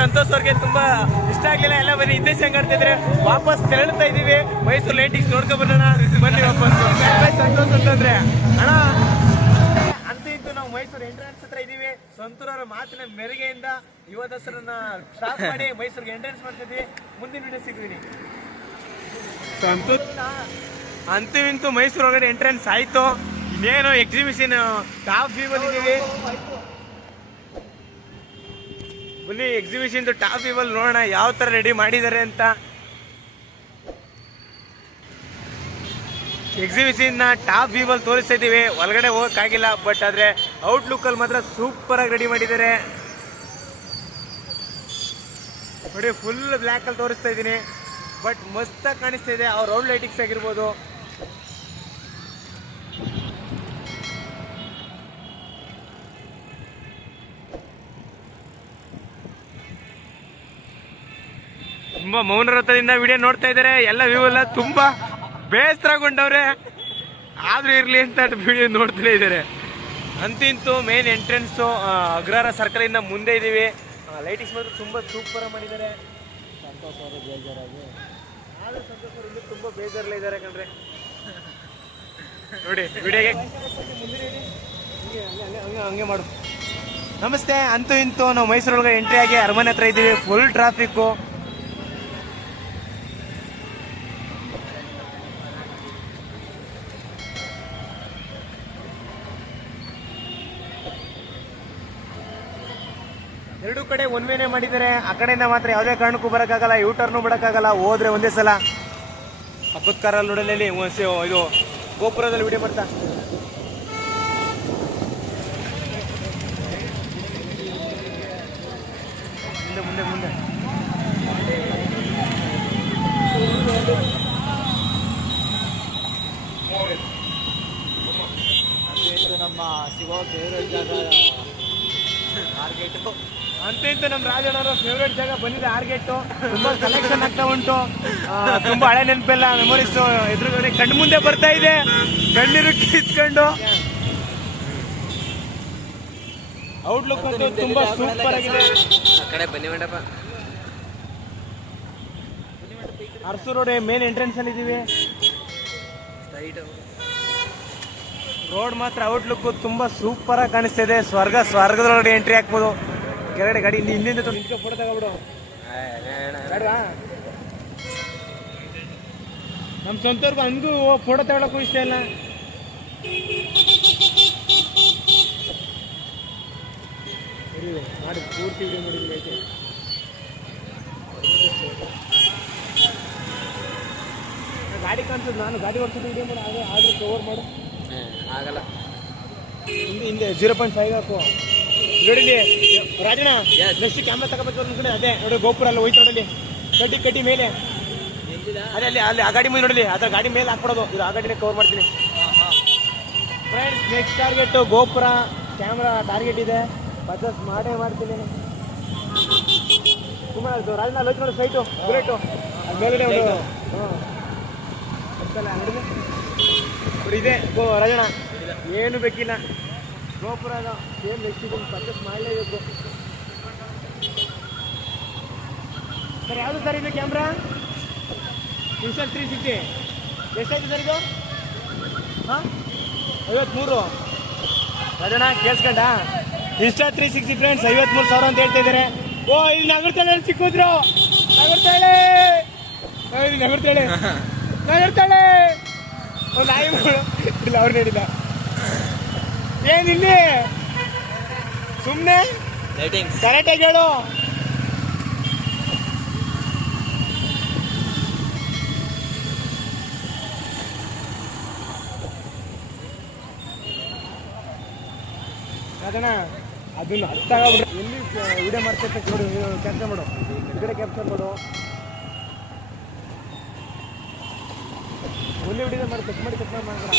ಸಂತೋಷ್ ಅವ್ರಿಗೆ ತುಂಬಾ ಇಷ್ಟ ಆಗ್ಲಿಲ್ಲ. ಎಲ್ಲ ಬರೀ ಹಿಂದೆ ಸಂಗಾಡ್ತಿದ್ರೆ ವಾಪಸ್ ತೆರಳ್ತಾ ಇದೀವಿ. ಮೈಸೂರು ಲೈಟಿಂಗ್ಸ್ ನೋಡ್ಕೊಂಡ್ ಬರೋಣ ಬನ್ನಿ ವಾಪಸ್. ಸಂತೋಷ್ ಅಂತಂದ್ರೆ ಅಣ್ಣ ಅಂತೂ ಇಂತೂ ನಾವು ಮೈಸೂರು ಎಂಟ್ರೆನ್ಸ್ ಹತ್ರ ಇದೀವಿ. ಸಂತೂರ್ ಅವರ ಮಾತಿನ ಮೆರುಗೆಯಿಂದ ಯುವ ದಸರನ್ನ ಸ್ಟಾಪ್ ಮಾಡಿ ಮೈಸೂರಿಗೆ ಎಂಟ್ರೆನ್ಸ್ ಮಾಡ್ತಿದ್ವಿ. ಮುಂದಿನ ವಿಡಿಯೋ ಸಿಗ್ತೀನಿ. ಅಂತೂ ಇಂತೂ ಮೈಸೂರು ಒಳಗಡೆ ಎಂಟ್ರೆನ್ಸ್ ಆಯ್ತು. ಇನ್ನೇನು ಎಕ್ಸಿಬಿಷನ್ ಟಾಪ್ ವ್ಯೂ ಬಂದಿದ್ದೀವಿ. ಬನ್ನಿ ಎಕ್ಸಿಬಿಷನ್ ಟಾಪ್ ವ್ಯೂ ಅಲ್ಲಿ ನೋಡೋಣ ಯಾವ ತರ ರೆಡಿ ಮಾಡಿದ್ದಾರೆ ಅಂತ. ಎಕ್ಸಿಬಿಷನ್ ಟಾಪ್ ವ್ಯೂ ಅಲ್ಲಿ ತೋರಿಸ್ತಾ ಇದೀವಿ. ಒಳಗಡೆ ಹೋಗಕ್ಕಾಗಿಲ್ಲ, ಬಟ್ ಆದ್ರೆ ಔಟ್ಲುಕ್ ಅಲ್ಲಿ ಮಾತ್ರ ಸೂಪರ್ ಆಗಿ ರೆಡಿ ಮಾಡಿದ್ದಾರೆ ನೋಡಿ. ಫುಲ್ ಬ್ಲ್ಯಾಕ್ ಅಲ್ಲಿ ತೋರಿಸ್ತಾ ಇದ್ದೀನಿ, ಬಟ್ ಮಸ್ತಾಗಿ ಕಾಣಿಸ್ತಾ ಇದೆ. ಅವ್ರ ರೌಂಡ್ ಲೈಟಿಂಗ್ಸ್ ಆಗಿರ್ಬೋದು. ತುಂಬಾ ಮೌನರಥದಿಂದ ವಿಡಿಯೋ ನೋಡ್ತಾ ಇದ್ದಾರೆ. ಎಲ್ಲ ವ್ಯೂ ಎಲ್ಲ ತುಂಬಾ ಬೇಸರಗೊಂಡವ್ರೆ, ಆದ್ರೂ ಇರ್ಲಿ ಅಂತ ವಿಡಿಯೋ ನೋಡ್ತಾನೆ ಇದ್ದಾರೆ. ಅಂತಿಂತೂ ಮೇನ್ ಎಂಟ್ರೆನ್ಸ್ ಅಗ್ರಹಾರ ಸರ್ಕಲ್ ಇಂದ ಮುಂದೆ ಇದೀವಿ. ಲೈಟಿಂಗ್ಸ್ ಮಾತ್ರ ತುಂಬಾ ಸೂಪರ್ ಮಾಡಿದ್ದಾರೆ. ಸಂತೋಷ್ ಅವರು ಬೇಜಾರಾಗಿ, ಆದ್ರೂ ಸಂತೋಷ್ ಅವರು ಇನ್ನೂ ತುಂಬಾ ಬೇಜಾರಲ್ಲೇ ಇದ್ದಾರೆ ಕಣ್ರೆ. ನೋಡಿ ವಿಡಿಯೋಗೆ ಹಂಗೆ ಮಾಡು. ನಮಸ್ತೆ. ಅಂತೂ ಇಂತೂ ನಾವು ಮೈಸೂರೊಳಗೆ ಎಂಟ್ರಿ ಆಗಿ ಅರಮನೆ ಹತ್ರ ಇದ್ದೀವಿ. Full traffic. ಎರಡು ಕಡೆ ಒನ್ ವೇನೆ ಮಾಡಿದ್ದಾರೆ. ಆ ಕಡೆಯಿಂದ ಮಾತ್ರ ಯಾವುದೇ ಕಾರಣಕ್ಕೂ ಬರೋಕ್ಕಾಗಲ್ಲ, ಯೂ ಟರ್ನು ಬಿಡೋಕ್ಕಾಗಲ್ಲ. ಹೋದ್ರೆ ಒಂದೇ ಸಲ ಹಬ್ಬದ ಕಾರಲ್ಲಿ ನೋಡಲಿ ಇದು ಗೋಪುರದಲ್ಲಿ ವಿಡಿಯೋ ಮಾಡ್ತಾ. ಮುಂದೆ ಮುಂದೆ ಮುಂದೆ ನಮ್ಮ ಶಿವ ಫೇವ್ರೇಟ್ ಜಾಗ ಆರ್ಗೇಟು. ಅಂತ ನಮ್ಮ ರಾಜಣ್ಣವರ ಫೇವ್ರೇಟ್ ಜಾಗ ಬಂದಿದೆ ಆರ್ಗೇಟು. ತುಂಬಾ ಕಲೆಕ್ಷನ್ ಆಗ್ತಾ ಉಂಟು. ತುಂಬಾ ಹಳೆ ನೆನಪೆಲ್ಲ ಮೆಮೊರೀಸ್ ಎದುರುಗಡೆ ಕಣ್ಣು ಮುಂದೆ ಬರ್ತಾ ಇದೆ. ಕಣ್ಣೀರು ಕಿಸ್ಕೊಂಡು ಔಟ್ಲುಕ್ ಅಂತೂ ತುಂಬಾ ಸೂಪರ್ ಆಗಿದೆ. ಅರಸು ರೋಡ್ ಮೇನ್ ಎಂಟ್ರೆನ್ಸ್ ಅಲ್ಲಿ ಇದೀವಿ. ರೋಡ್ ಮಾತ್ರ ಔಟ್ಲುಕ್ ತುಂಬಾ ಸೂಪರ್ ಆಗಿ ಕಾಣಿಸ್ತಾ ಇದೆ. ಸ್ವರ್ಗದೊಳಗಡೆ ಎಂಟ್ರಿ ಹಾಕ್ಬೋದು. ಕೆಳಗಡೆ ಗಾಡಿ ಹಿಂದಿಂದ ಫೋಟೋ ತಗೋಬಿಡು. ನಮ್ಮ ಸ್ವಂತವ್ರಿಗೂ ಹಂಗೂ ಫೋಟೋ ತಗೊಳಕ್ಕೂ ಇಷ್ಟ ಇಲ್ಲ. ಮಾಡಿ ಪೂರ್ತಿ ನೋಡಿದ್ವಿ ಐತೆ. ಗಾಡಿ ಕಾಣಿಸೋದು, ನಾನು ಗಾಡಿ ಓಡಿಸೋದು ವಿಡಿಯೋ ಮಾಡು. ಆದ್ರೂ ಕವರ್ ಮಾಡು. ಆಗಲ್ಲ. ಹಿಂದೆ 0.5 ಹಾಕು. ನೋಡಿಲಿ ರಾಜಣ್ಣ, ನೆಕ್ಸ್ಟ್ ಕ್ಯಾಮ್ರಾ ತಗೋಬೇಕು ಅನ್ಕೊಂಡೆ. ಅದೇ ನೋಡಿ ಗೋಪುರ ಅಲ್ಲಿ ಹೋಯ್ತು ನೋಡಲಿ, ಕಡ್ಡಿ ಮೇಲೆ. ಅದೇ ಅಲ್ಲಿ ಆ ಗಾಡಿ ಮುಂದೆ ನೋಡಲಿ, ಅದ್ರ ಗಾಡಿ ಮೇಲೆ ಹಾಕ್ಬಿಡೋದು. ಇದು ಆ ಗಾಡಿನೇ ಕವರ್ ಮಾಡ್ತೀನಿ ಫ್ರೆಂಡ್ಸ್. ನೆಕ್ಸ್ಟ್ ಟಾರ್ಗೆಟ್ ಗೋಪುರ. ಕ್ಯಾಮ್ರಾ ಟಾರ್ಗೆಟ್ ಇದೆ, ಪರ್ಚೇಸ್ ಮಾಡೇ ಮಾಡ್ತೀನಿ. ತುಂಬಾ ರಾಜಣ್ಣ ಅಲ್ಲಿ ಹೋಯ್ತು ನೋಡಿ ಸೈಟು ಬುಲೆಟು. ಅದು ಮೇಲ್ಗಡೆ ಒಂದು ಇದೆ ರಾಜಣ್ಣ. ಏನು ಬೇಕಿಲ್ಲ. ಗೋಪುರ ಸೇಮ್ ನೆಕ್ಸ್ಟ್ ಇದನ್ನು ಪರ್ಚೇಸ್ ಮಾಡಲೇಬೇಕು ಸರ್. ಯಾವುದು ಸರ್ ಇದು ಕ್ಯಾಮ್ರಾ? ಇನ್ಸ್ಟಾ 360 ಎಷ್ಟಾಯ್ತು ಸರ್ ಇದು? ಹಾಂ 53. ಅದಣ್ಣ ಕೇಳಿಸ್ಕೊಂಡ? ಇನ್ಸ್ಟಾ 360 ಫ್ರೆಂಡ್ಸ್ 53,000 ಅಂತ ಹೇಳ್ತಾ ಇದ್ದಾರೆ. ಓ ಇಲ್ಲಿ ನಗರ್ತಾಳೆ ಸಿಕ್ಕಿದ್ರು. ನಗರ್ತಾಳೆ ನಾಯಿ ಇಲ್ಲ ಅವ್ರು ನೋಡಿಲ್ಲ. ಏನಿಲ್ಲಿ ಸುಮ್ಮನೆ ಕರೆಕ್ಟಾಗಿ ಹೇಳು. ಅದನ್ನ ಅದನ್ನು ಅರ್ಥ ಆಗ್ಬಿಟ್ರೆ ಎಲ್ಲಿ ವಿಡಿಯೋ ಮಾಡ್ತಿರ್ತ ನೋಡು, ಕ್ಯಾಪ್ಚರ್ ಮಾಡು, ಈ ಕಡೆ ಕ್ಯಾಪ್ಚರ್ ಮಾಡು. ಒಳ್ಳೆ ವಿಡಿಯೋ ಮಾಡಿ ಚೆಕ್ ಮಾಡಿ ಮಾಡ್ಬೇಡ.